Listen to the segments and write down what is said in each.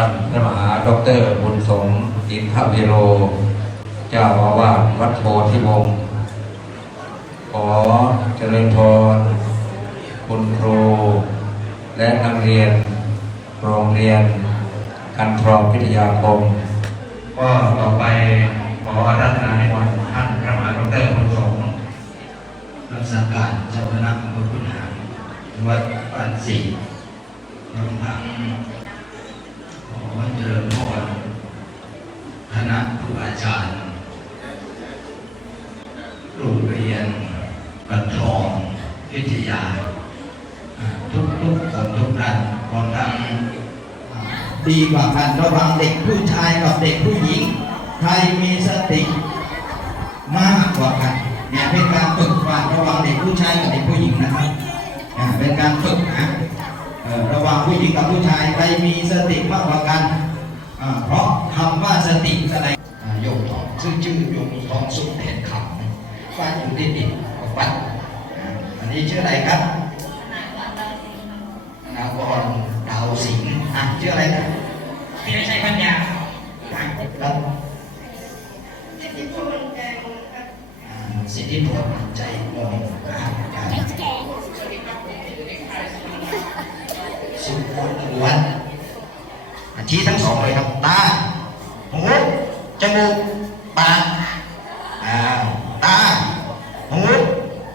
ท่านพระมหาดอกเตอรบุญสงอินทวิโร เจ้าอาวาสวัดโพธิวงศ์ขอเจริญพรคุณครู และนักเรียน โรงเรียน กันทรองพิทยาคม ก็ต่อไปขออารัธนาในวันท่านพระมหาดอกเตอรบุญสงรักษาการเจ้าคณะอำเภอขุนหารวัดบ้านศรีรวมทั้ง ขอเจริญพรคณะครูอาจารย์โรงเรียนบันทองพิทยาอ่าทุกๆคนทุกท่านพร้อมทั้งดีกว่ากันระหว่างเด็กผู้ชายกับเด็กผู้หญิง ใครมีสติมากกว่ากันเนี่ยเป็นการฝึกฝนระหว่างเด็กผู้ชายกับเด็กผู้หญิงนะครับอ่าเป็นการฝึก กับผู้ชายใครมีสติมากกว่ากันอ่าเพราะคำว่าสติอะไรอ่าโยมทองซึ่งชื่อโยมทองสุขเด่นขำว่าอยู่ที่ดินกับวัดอ่าอันนี้ชื่ออะไรครับนากรดาวสิงห์อะชื่ออะไรครับที่ไม่ใช่ปัญญาครับที่ที่พูดมันแกงครับอ่าสิทธิพลใจมงนะครับสุพล วัฒน์อะชี้ทั้งสองเลยครับตาหูจมูกปากอ้าวตาหู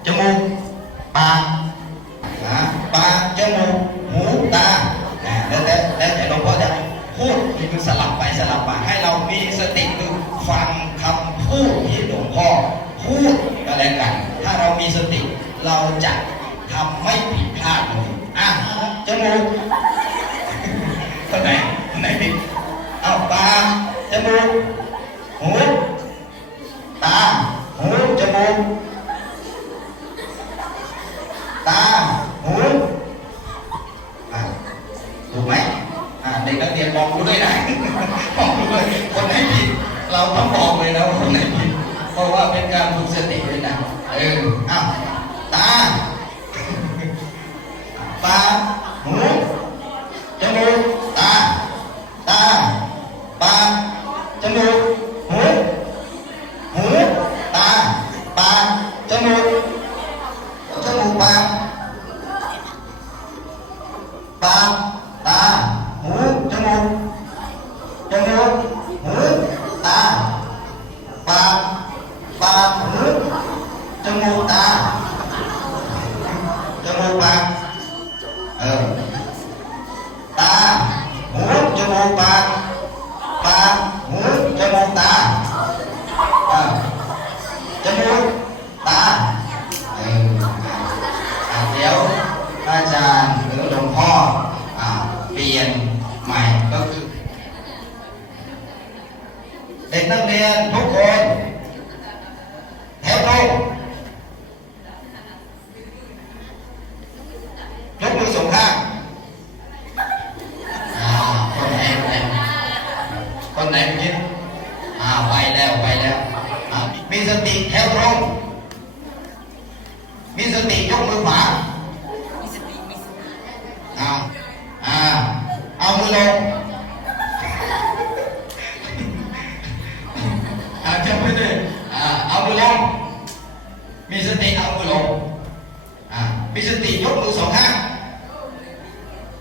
จมูกปากอ่าปากจมูกหูตาอ่าแล้วแต่แล้วแต่หลวงพ่อจะพูดคือสลับไปสลับมาให้เรามีสติคือฟังคำพูดที่หลวงพ่อพูดก็แล้วกัน ถ้าเรามีสติเราจะทำไม่ผิดพลาดเลยอะจมูก จมูก หู ตา หู จมูก ตา หูอะถูกไหมอะเด็กนักเรียนมองดูด้วยนะมองดูด้วยคนไหนผิด เราต้องบอกเลยนะว่าคนไหนผิด เพราะว่าเป็นการฝึกสติเลย ใหม่ก็คือเด็กนักเรียนทุกคนแถวตรงยกมือสองข้างอาคนไหนคนไหนคนไหนเมื่อกี้อ่าไปแล้วไปแล้วมีสติแถวตรงมีสติยกมือขวา ติเอามือลงอ่ามีสติยกมือสองข้าง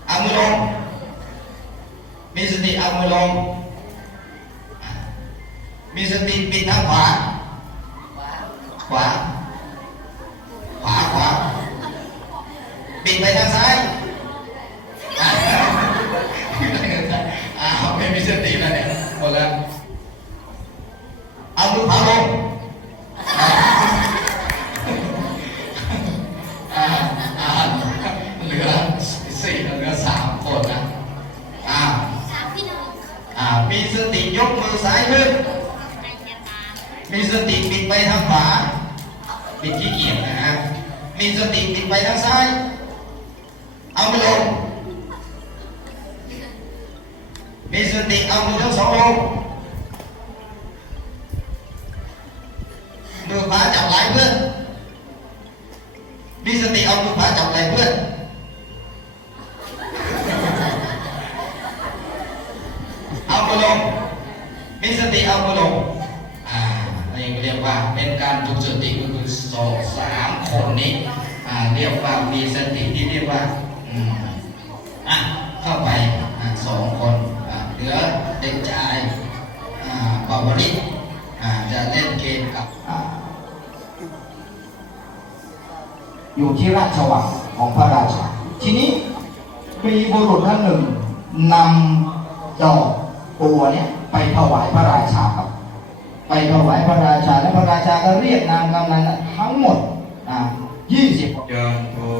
เอามือลงมีสติเอามือลงอ่ามีสติปิดทางขวาขวาขวาขวาปิดไปทางซ้าย ยกมือซ้ายขึ้น มีสติปิดไปทางขวาปิดที่เกียจนะฮะ มีสติปิดไปทางซ้าย เอามือลง มีสติเอามือทั้งสองลงมือขวาจับไหล่เพื่อน มีสติเอามือขวาจับไหล่เพื่อนเอาตัวลง มีสติเอาตัวลงอ่าอันนี้เรียกว่าเป็นการฝึกสติก็คือสองสามคนนี้อ่าเรียกว่ามีสติที่เรียกว่าอืมอะเข้าไปอ่าสองคนอ่าเหลือเด็กชายอ่าปาวริศอ่าจะเล่นเกมกับอ่าอยู่ที่ราชวังของพระราชาทีนี้มีบุรุษท่านหนึ่งนำดอก บัวเนี่ยไปถวายพระราชาครับ ไปถวายพระราชา และพระราชาก็เรียกนางกำนันทั้งหมดอ่ายี่สิบเชิญทู